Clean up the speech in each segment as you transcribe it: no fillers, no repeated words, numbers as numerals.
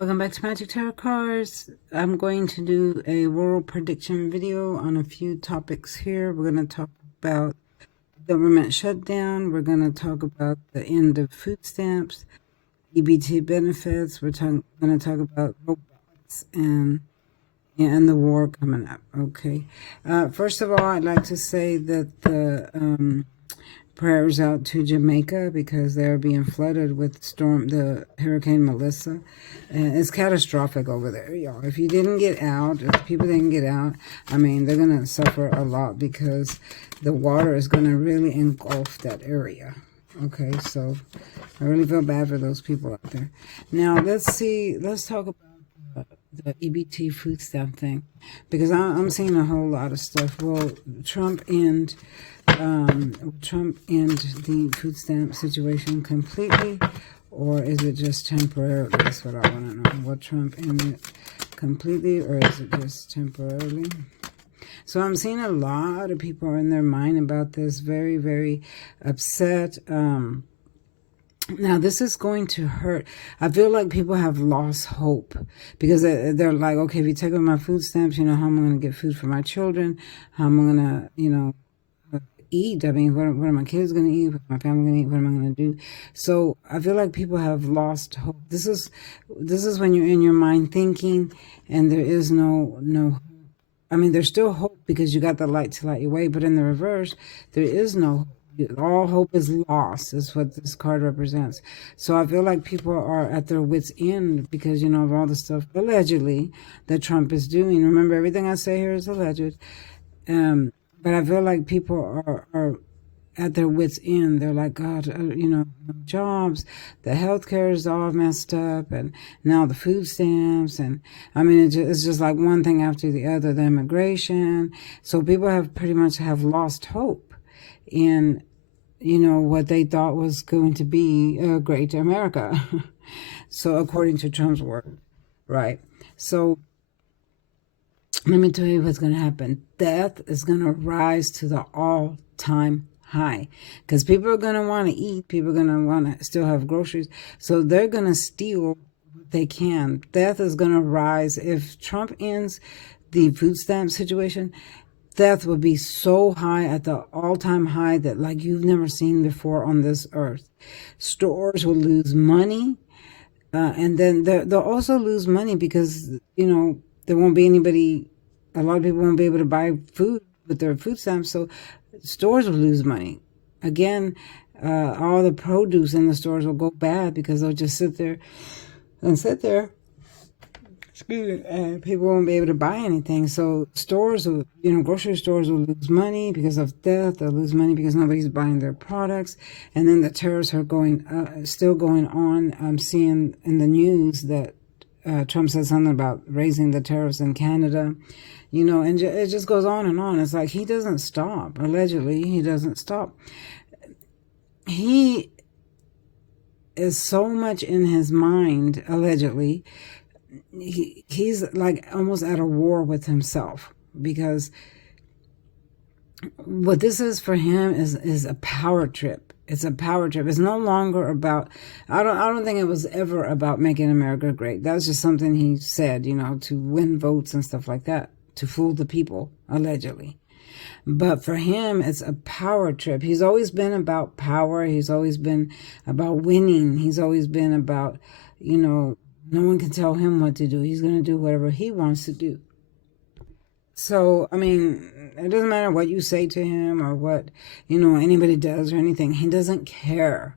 Welcome back to Magic Tarot Cards. I'm going to do a world prediction video on a few topics here. We're going to talk about government shutdown. We're going to talk about the end of food stamps, EBT benefits. We're going to talk about robots and the war coming up. Okay. First of all, I'd like to say that the prayers out to Jamaica because they're being flooded with the Hurricane Melissa. And it's catastrophic over there, y'all. If you didn't get out, if people didn't get out, I mean, they're going to suffer a lot because the water is going to really engulf that area. Okay, so I really feel bad for those people out there. Now, let's talk about the EBT food stamp thing, because I'm seeing a whole lot of stuff. Will Trump end the food stamp situation completely, or is it just temporary? That's what I want to know. Will Trump end it completely, or is it just temporarily? So I'm seeing a lot of people are in their mind about this, very, very upset. Now, this is going to hurt. I feel like people have lost hope because they're like, okay, if you take away my food stamps, how am I going to get food for my children? How am I going to, eat? I mean, what are my kids going to eat? What my family going to eat? What am I going to do? So I feel like people have lost hope. This is when you're in your mind thinking and there is no hope. I mean, there's still hope because you got the light to light your way, but in the reverse, there is no hope. All hope is lost is what this card represents. So I feel like people are at their wits' end because, of all the stuff allegedly that Trump is doing. Remember, everything I say here is alleged. But I feel like people are at their wits' end. They're like, God, no jobs, the healthcare is all messed up, and now the food stamps, and I mean, it's just like one thing after the other, the immigration. So people have pretty much have lost hope in what they thought was going to be a great America. So according to Trump's word, right? So let me tell you what's going to happen. Death is going to rise to the all-time high because people are going to want to eat. People are going to want to still have groceries. So they're going to steal what they can. Death is going to rise. If Trump ends the food stamp situation, death will be so high at the all-time high that like you've never seen before on this earth. Stores will lose money. And then they'll also lose money because, there won't be anybody, a lot of people won't be able to buy food with their food stamps. So stores will lose money. Again, all the produce in the stores will go bad because they'll just sit there. And people won't be able to buy anything. So stores will, grocery stores will lose money because of death. They'll lose money because nobody's buying their products. And then the tariffs are still going on. I'm seeing in the news that Trump said something about raising the tariffs in Canada, and it just goes on and on. It's like he doesn't stop. Allegedly, he doesn't stop. He is so much in his mind, allegedly. He's like almost at a war with himself because what this is for him is a power trip. It's a power trip. It's no longer about, I don't think it was ever about making America great. That was just something he said, to win votes and stuff like that, to fool the people, allegedly. But for him, it's a power trip. He's always been about power. He's always been about winning. He's always been about, no one can tell him what to do. He's going to do whatever he wants to do. So, I mean, it doesn't matter what you say to him or what, anybody does or anything. He doesn't care.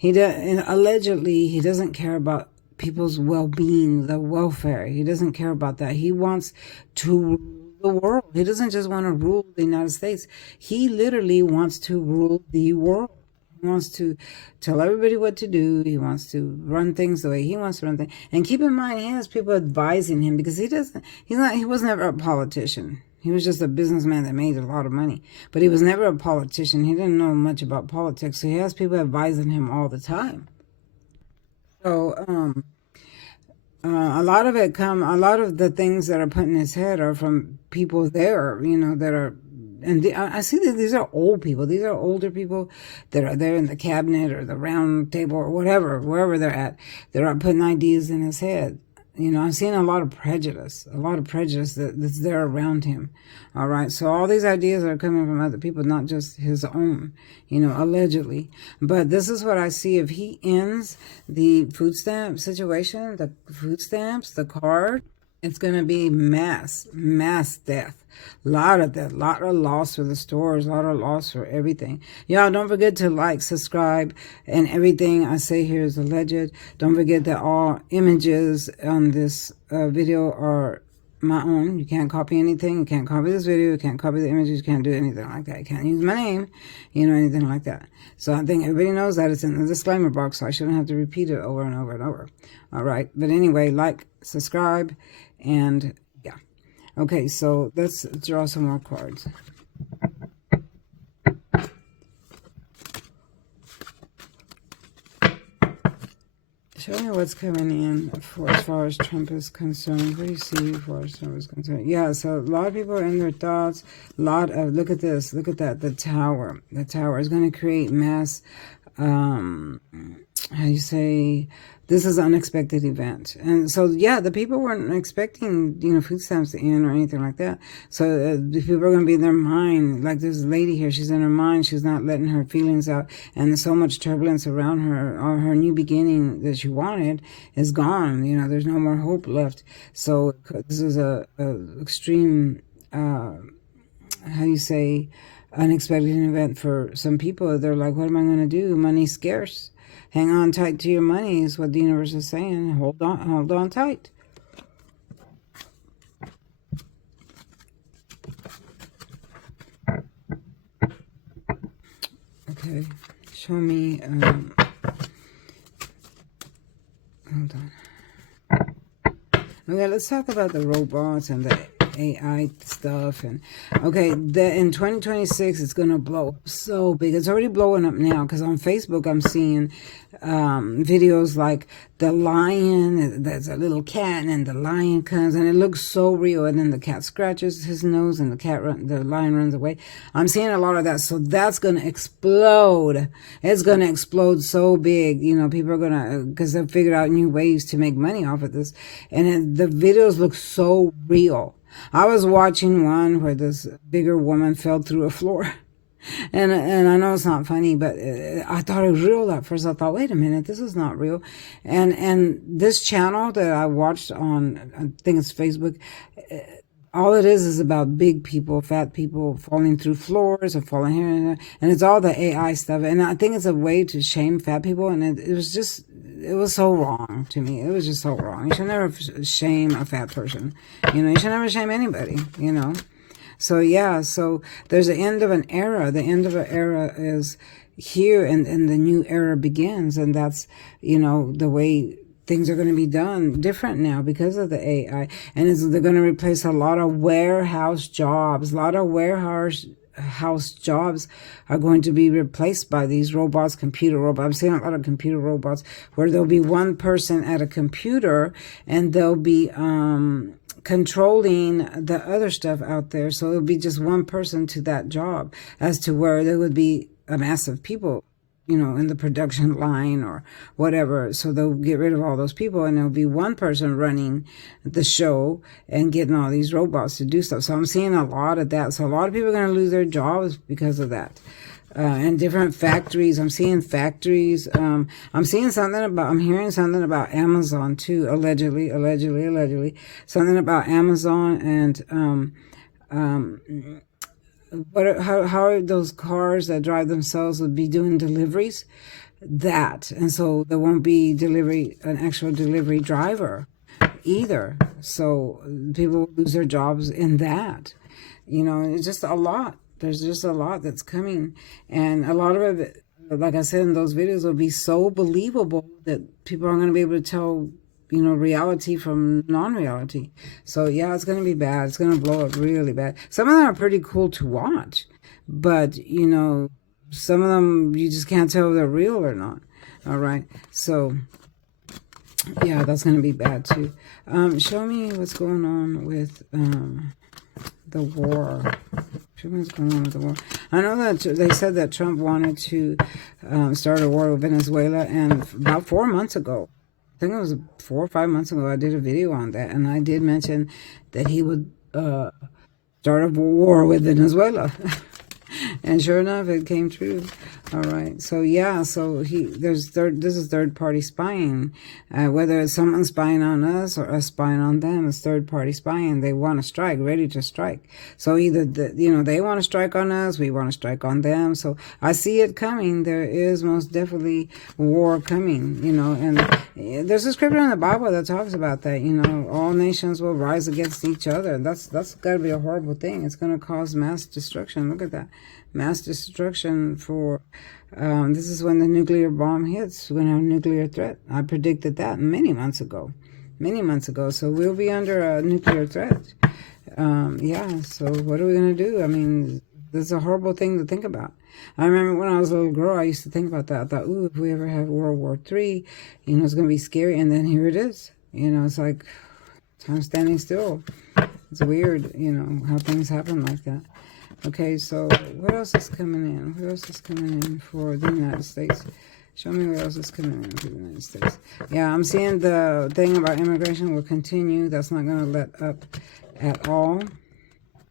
And allegedly, he doesn't care about people's well-being, the welfare. He doesn't care about that. He wants to rule the world. He doesn't just want to rule the United States. He literally wants to rule the world. He wants to tell everybody what to do. He wants to run things the way he wants to run things. And keep in mind, he has people advising him because he was never a politician. He was just a businessman that made a lot of money. But he was never a politician. He didn't know much about politics. So he has people advising him all the time. So, a lot of the things that are put in his head are from people there, that are. And I see that these are old people. These are older people that are there in the cabinet or the round table or whatever, wherever they're at. They're putting ideas in his head. I'm seeing a lot of prejudice, that's there around him. All right. So all these ideas are coming from other people, not just his own, allegedly. But this is what I see. If he ends the food stamp situation, the food stamps, the card, it's going to be mass death. Lot of death, lot of loss for the stores, lot of loss for everything. Y'all don't forget to like, subscribe, and everything I say here is alleged. Don't forget that all images on this video are my own. You can't copy anything. You can't copy this video. You can't copy the images. You can't do anything like that. You can't use my name, anything like that. So I think everybody knows that. It's in the disclaimer box, so I shouldn't have to repeat it over and over and over. All right. But anyway, like, subscribe, and yeah. Okay, so let's draw some more cards. Show me what's coming in as far as Trump is concerned. What do you see as far as Trump is concerned? Yeah, so a lot of people are in their thoughts. Look at this. Look at that. The tower. The tower is going to create mass, this is an unexpected event. And so, yeah, the people weren't expecting, food stamps to end or anything like that. So the people are going to be in their mind. Like this lady here, she's in her mind. She's not letting her feelings out. And there's so much turbulence around her. Her new beginning that she wanted is gone. There's no more hope left. So this is a extreme, unexpected event for some people. They're like, what am I going to do? Money's scarce. Hang on tight to your money is what the universe is saying. Hold on tight. Okay, show me, hold on. Okay, let's talk about the robots and the AI stuff. And okay, in 2026 it's gonna blow up so big. It's already blowing up now, because on Facebook I'm seeing videos like the lion, there's a little cat, and the lion comes, and it looks so real, and then the cat scratches his nose, and the lion runs away. I'm seeing a lot of that. So that's gonna explode. It's gonna explode so big. People are gonna, because they've figured out new ways to make money off of this, and the videos look so real. I was watching one where this bigger woman fell through a floor. And I know it's not funny, but I thought it was real at first. I thought, wait a minute, this is not real. And this channel that I watched on, I think it's Facebook, all it is about big people, fat people falling through floors or falling here and there. And it's all the AI stuff. And I think it's a way to shame fat people. And it was so wrong to me. It was just so wrong. You should never shame a fat person. You should never shame anybody, So, yeah, so there's the end of an era. The end of an era is here, and the new era begins. And that's, the way things are going to be done different now because of the AI. And they're going to replace a lot of warehouse jobs. A lot of warehouse jobs are going to be replaced by these robots, computer robots. I'm seeing a lot of computer robots where there'll be one person at a computer, and they'll be controlling the other stuff out there. So it'll be just one person to that job, as to where there would be a mass of people, in the production line or whatever. So they'll get rid of all those people, and there'll be one person running the show and getting all these robots to do stuff. So I'm seeing a lot of that. So a lot of people are going to lose their jobs because of that. And different factories. I'm seeing factories. I'm hearing something about Amazon too, allegedly. Something about Amazon and, how are those cars that drive themselves would be doing deliveries? And so there won't be an actual delivery driver either. So people will lose their jobs in that. It's just a lot. There's just a lot that's coming. And a lot of it, like I said in those videos, will be so believable that people aren't going to be able to tell, reality from non-reality. So, yeah, it's going to be bad. It's going to blow up really bad. Some of them are pretty cool to watch. But, some of them you just can't tell if they're real or not. All right. So, yeah, that's going to be bad too. Show me what's going on with the war. What's going on with the war? I know that they said that Trump wanted to start a war with Venezuela, and about 4 months ago, think it was 4 or 5 months ago, I did a video on that, and I did mention that he would start a war with Venezuela. And sure enough, it came true. All right. So yeah. So this is third party spying. Whether it's someone spying on us or us spying on them, it's third party spying. They want to strike, ready to strike. So either they want to strike on us, we want to strike on them. So I see it coming. There is most definitely war coming. And there's a scripture in the Bible that talks about that. All nations will rise against each other. That's got to be a horrible thing. It's going to cause mass destruction. Look at that. Mass destruction for this is when the nuclear bomb hits. We're going to have a nuclear threat. I predicted that many months ago. So we'll be under a nuclear threat. Yeah, so what are we going to do? I mean, this is a horrible thing to think about. I remember when I was a little girl, I used to think about that. I thought, ooh, if we ever have World War III, it's going to be scary. And then here it is. It's like time standing still. It's weird, how things happen like that. Okay, so what else is coming in? What else is coming in for the United States? Show me what else is coming in for the United States. Yeah, I'm seeing the thing about immigration will continue. That's not going to let up at all.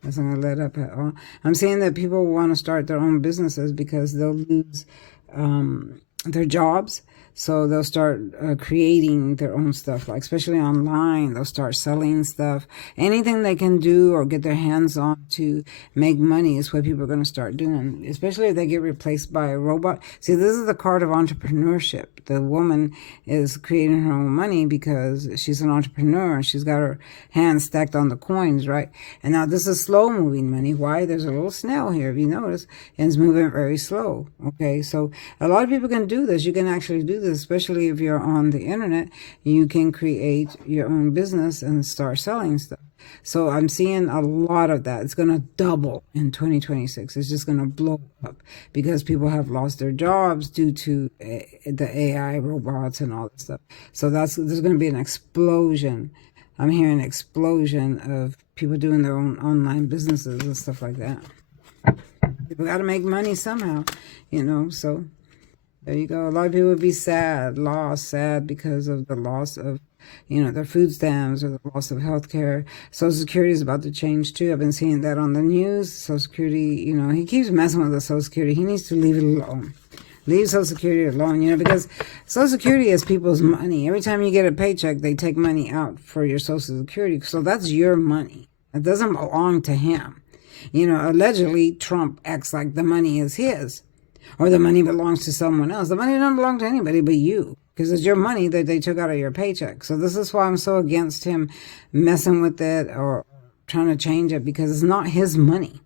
That's not going to let up at all. I'm seeing that people want to start their own businesses because they'll lose their jobs. So they'll start creating their own stuff, like especially online. They'll start selling stuff. Anything they can do or get their hands on to make money is what people are going to start doing, especially if they get replaced by a robot. See, this is the card of entrepreneurship. The woman is creating her own money because she's an entrepreneur. She's got her hands stacked on the coins, right? And now this is slow moving money. Why? There's a little snail here, if you notice, and it's moving very slow. Okay, so a lot of people can do this. You can actually do this, especially if you're on the internet. You can create your own business and start selling stuff. So I'm seeing a lot of that. It's going to double in 2026. It's just going to blow up because people have lost their jobs due to the AI robots and all that stuff. So there's going to be an explosion. I'm hearing an explosion of people doing their own online businesses and stuff like that. People got to make money somehow, so there you go. A lot of people would be sad because of the loss of, their food stamps or the loss of health care. Social Security is about to change too. I've been seeing that on the news. Social Security, he keeps messing with the Social Security. He needs to leave it alone. Leave Social Security alone, because Social Security is people's money. Every time you get a paycheck, they take money out for your Social Security. So that's your money. It doesn't belong to him. Allegedly, Trump acts like the money is his. Or the money belongs to someone else. The money doesn't belong to anybody but you, because it's your money that they took out of your paycheck. So this is why I'm so against him messing with it or trying to change it, because it's not his money.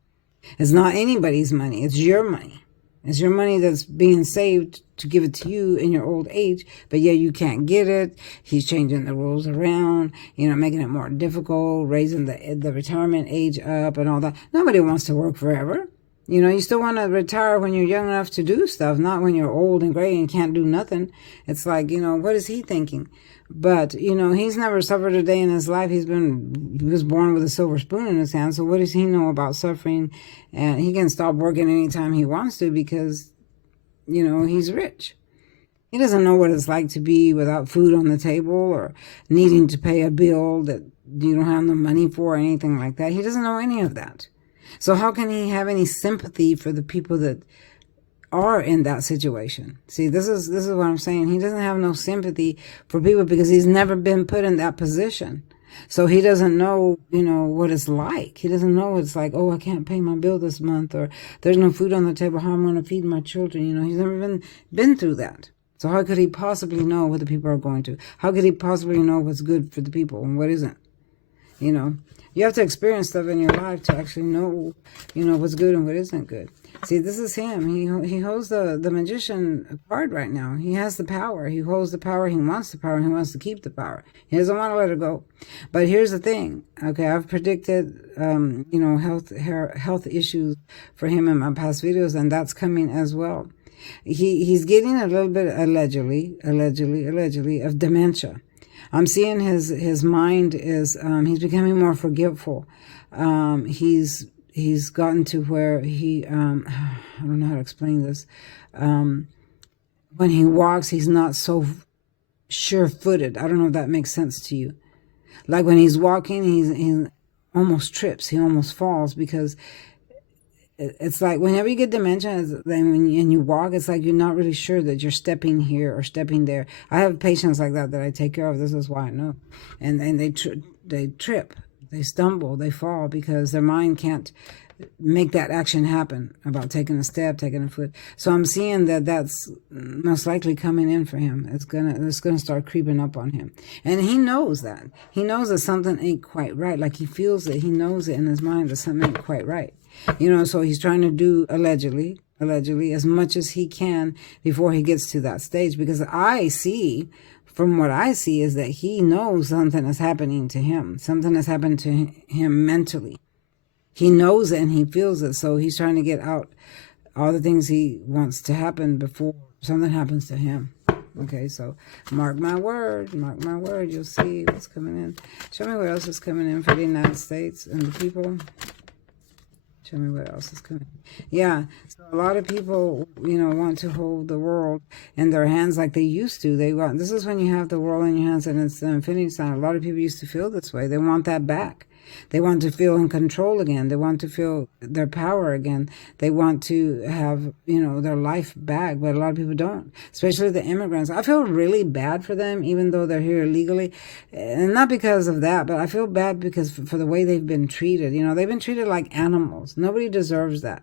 It's not anybody's money. It's your money. It's your money that's being saved to give it to you in your old age, but yeah, you can't get it. He's changing the rules around, making it more difficult, raising the retirement age up and all that. Nobody wants to work forever. You still want to retire when you're young enough to do stuff, not when you're old and gray and can't do nothing. It's like, what is he thinking? But, he's never suffered a day in his life. He was born with a silver spoon in his hand. So what does he know about suffering? And he can stop working anytime he wants to because, he's rich. He doesn't know what it's like to be without food on the table or needing to pay a bill that you don't have the money for or anything like that. He doesn't know any of that. So how can he have any sympathy for the people that are in that situation? See, this is what I'm saying. He doesn't have no sympathy for people because he's never been put in that position. So he doesn't know, what it's like. He doesn't know what it's like, oh, I can't pay my bill this month, or there's no food on the table, how I'm going to feed my children. He's never been through that. So how could he possibly know what the people are going to? How could he possibly know what's good for the people and what isn't? You have to experience stuff in your life to actually know, what's good and what isn't good. See, this is him. He holds the magician card right now. He has the power. He holds the power. He wants the power. He wants to keep the power. He doesn't want to let it go. But here's the thing. Okay, I've predicted, health issues for him in my past videos, and that's coming as well. He's getting a little bit allegedly of dementia. I'm seeing his mind is he's becoming more forgetful. He's gotten to where he I don't know how to explain this. When he walks, he's not so sure-footed. I don't know if that makes sense to you. Like when he's walking, he almost trips. He almost falls because it's like whenever you get dementia, and you walk, it's like you're not really sure that you're stepping here or stepping there. I have patients like that I take care of. This is why I know. And they trip, they stumble, they fall because their mind can't make that action happen about taking a step, taking a foot. So I'm seeing that that's most likely coming in for him. It's gonna start creeping up on him, and he knows that. He knows that something ain't quite right. Like he feels it. He knows it in his mind that something ain't quite right. So he's trying to do allegedly as much as he can before he gets to that stage. Because from what I see is that he knows something is happening to him. Something has happened to him mentally. He knows it and he feels it, so he's trying to get out all the things he wants to happen before something happens to him. Okay, so mark my word, you'll see what's coming in. Show me what else is coming in for the United States and the people. Show me what else is coming. Yeah, so a lot of people, want to hold the world in their hands like they used to. This is when you have the world in your hands and it's the infinity sign. A lot of people used to feel this way. They want that back. They want to feel in control again. They want to feel their power again. They want to have, their life back, but a lot of people don't, especially the immigrants. I feel really bad for them, even though they're here illegally. And not because of that, but I feel bad because for the way they've been treated. They've been treated like animals. Nobody deserves that.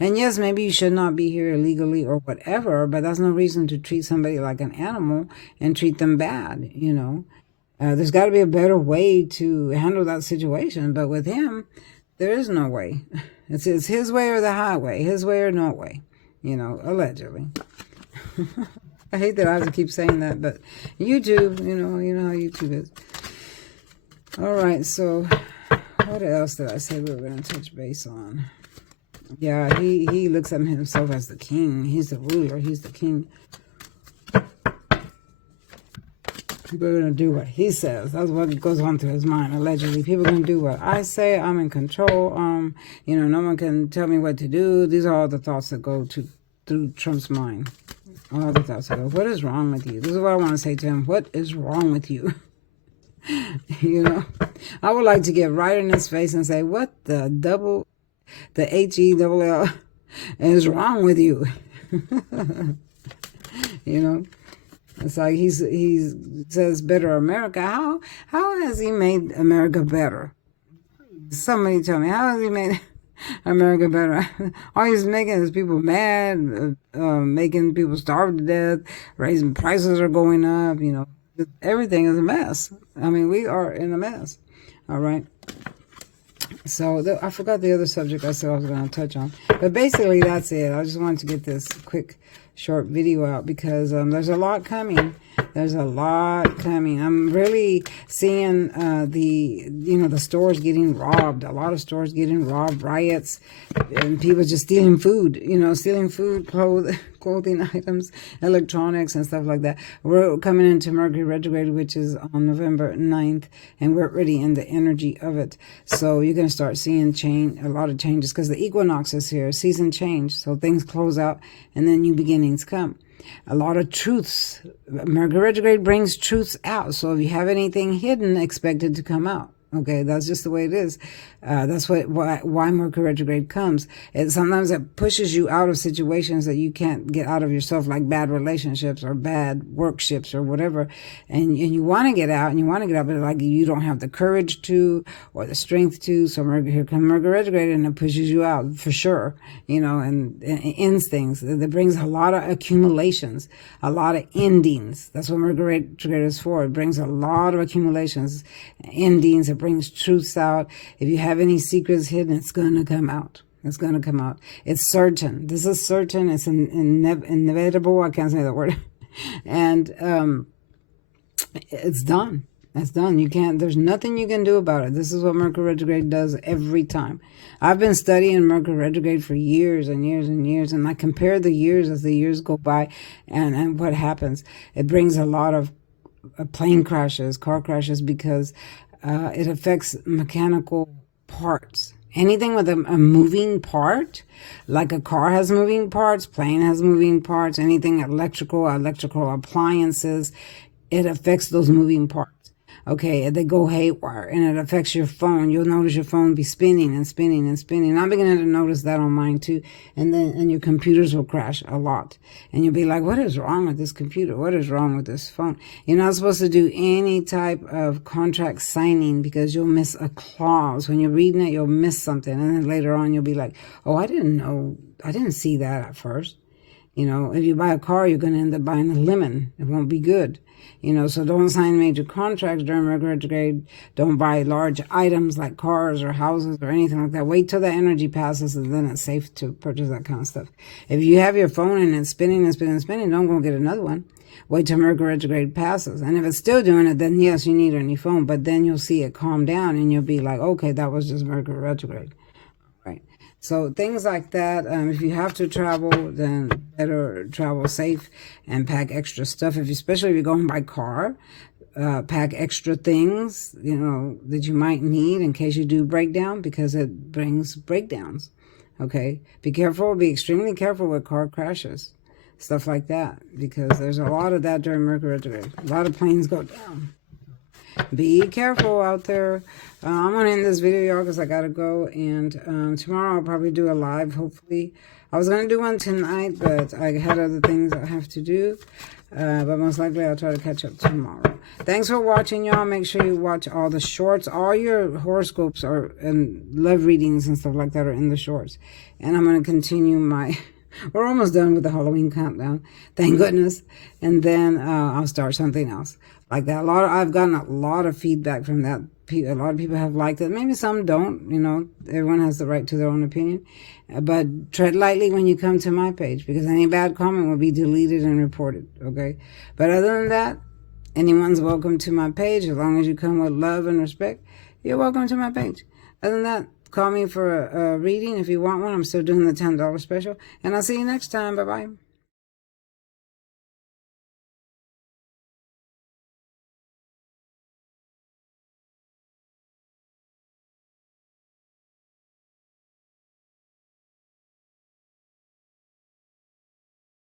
And yes, maybe you should not be here illegally or whatever, but that's no reason to treat somebody like an animal and treat them bad, There's got to be a better way to handle that situation. But with him, there is no way. It's his way or the highway, his way or no way, allegedly. I hate that I have to keep saying that, but YouTube, you know how YouTube is. All right, so what else did I say we were going to touch base on? Yeah, he looks at himself as the king. He's the ruler. He's the king. People are going to do what he says. That's what goes on through his mind, allegedly. People are going to do what I say. I'm in control. No one can tell me what to do. These are all the thoughts that go through Trump's mind. All the thoughts that go, what is wrong with you? This is what I want to say to him. What is wrong with you? I would like to get right in his face and say, what the HELL is wrong with you? It's like he says better America. How has he made America better? Somebody tell me, how has he made America better? All he's making is people mad, making people starve to death, raising prices are going up, everything is a mess. I mean, we are in a mess. All right. So I forgot the other subject I said I was going to touch on. But basically, that's it. I just wanted to get this quick, short video out because there's a lot coming. There's a lot coming. I'm really seeing the stores getting robbed. A lot of stores getting robbed, riots, and people just stealing food, stealing food, clothing items, electronics, and stuff like that. We're coming into Mercury retrograde, which is on November 9th, and we're already in the energy of it. So you're going to start seeing a lot of changes because the equinox is here, season change. So things close out and then new beginnings come. A lot of truths. Mercury retrograde brings truths out. So if you have anything hidden, expect it to come out. Okay, that's just the way it is. That's why Mercury retrograde comes. Sometimes it pushes you out of situations that you can't get out of yourself, like bad relationships or bad workships or whatever. And you want to get out, but like you don't have the courage to or the strength to. So here comes Mercury retrograde, and it pushes you out for sure. And ends things. That brings a lot of accumulations, a lot of endings. That's what Mercury retrograde is for. It brings a lot of accumulations, endings. It brings truths out. If you have any secrets hidden, it's going to come out. It's going to come out. It's certain. This is certain. It's inevitable. I can't say that word. And it's done. It's done. There's nothing you can do about it. This is what Mercury retrograde does every time. I've been studying Mercury retrograde for years and years and years, and I compare the years as the years go by and what happens. It brings a lot of plane crashes, car crashes, because it affects mechanical parts. Anything with a moving part, like a car has moving parts, plane has moving parts, anything electrical appliances, it affects those moving parts. Okay, they go haywire and it affects your phone. You'll notice your phone be spinning and spinning and spinning. I'm beginning to notice that on mine too. And your computers will crash a lot. And you'll be like, what is wrong with this computer? What is wrong with this phone? You're not supposed to do any type of contract signing because you'll miss a clause. When you're reading it, you'll miss something. And then later on, you'll be like, oh, I didn't know. I didn't see that at first. If you buy a car, you're going to end up buying a lemon. It won't be good. So don't sign major contracts during Mercury retrograde. Don't buy large items like cars or houses or anything like that. Wait till the energy passes and then it's safe to purchase that kind of stuff. If you have your phone and it's spinning and spinning and spinning, don't go get another one. Wait till Mercury retrograde passes. And if it's still doing it, then yes, you need a new phone. But then you'll see it calm down and you'll be like, okay, that was just Mercury retrograde. Right. So things like that. If you have to travel, then better travel safe and pack extra stuff. Especially if you're going by car, pack extra things, that you might need in case you do breakdown, because it brings breakdowns. Okay. Be careful. Be extremely careful with car crashes, stuff like that, because there's a lot of that during Mercury retrograde. A lot of planes go down. Be careful out there. I'm going to end this video, y'all, because I got to go. And tomorrow I'll probably do a live, hopefully. I was going to do one tonight, but I had other things I have to do. But most likely I'll try to catch up tomorrow. Thanks for watching, y'all. Make sure you watch all the shorts. All your horoscopes and love readings and stuff like that are in the shorts. And I'm going to continue my... We're almost done with the Halloween countdown, thank goodness. And then I'll start something else like that. I've gotten a lot of feedback from that. A lot of people have liked it. Maybe some don't. Everyone has the right to their own opinion. But tread lightly when you come to my page, because any bad comment will be deleted and reported. Okay. But other than that, anyone's welcome to my page as long as you come with love and respect. You're welcome to my page. Other than that, call me for a reading if you want one. I'm still doing the $10 special. And I'll see you next time. Bye-bye.